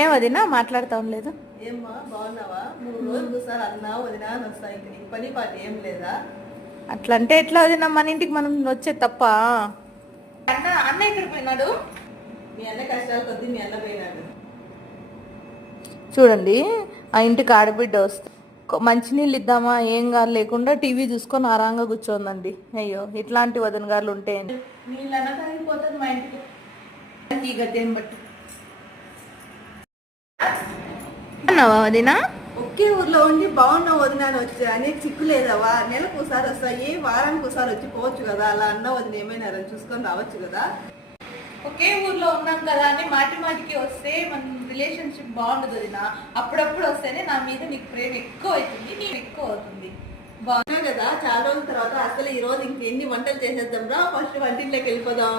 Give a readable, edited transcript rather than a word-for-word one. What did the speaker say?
ఏం వదినా మాట్లాడుతాం లేదు? ఏమ్మా బాగున్నావా? నువ్వు రోజుకు సార్ అన్నా వదినా వస్తాయి, పని పాటి ఏం లేదా? అట్లా అంటే ఎట్లా వదినా? మన ఇంటికి మనం వచ్చే తప్ప. అన్న ఎక్కడ పోయినాడు? మీ అన్న కష్టాలు కొద్దీ మీ అన్న పోయినాడు. చూడండి, ఆ ఇంటికి ఆడబిడ్డ వస్తే మంచినీళ్ళు ఇద్దామా ఏం కాదు లేకుండా టీవీ చూసుకొని ఆరాంగా కూర్చోందండి. అయ్యో, ఇట్లాంటి వదిన గారు ఉంటే నీళ్ళు అన్న తాగిపోతుంది మా ఇంటికి. ఈ గతేం బట్టి అన్నావా వదినా? ఒకే ఊర్లో ఉండి బాగున్నావు వదినాను వచ్చా అని చిక్కులేదవా? నెలకు ఒకసారి వస్తాయి, వారానికి ఒకసారి వచ్చి పోవచ్చు కదా. అలా అన్న వదిన ఏమైనా చూసుకొని రావచ్చు కదా. ఒకే ఊర్లో ఉన్నాం కదా అని మాటి మాటికి వస్తే మన రిలేషన్షిప్ బాగుండదు వదినా. అప్పుడప్పుడు వస్తేనే నా మీద నీకు ప్రేమ ఎక్కువ అవుతుంది, నీకు ఎక్కువ అవుతుంది. బాగున్నా కదా చాలా రోజుల తర్వాత. అసలు ఈ రోజు ఇంకెన్ని వంటలు చేసేద్దాం రా, ఫస్ట్ వంటింట్లోకి వెళ్ళిపోదాం.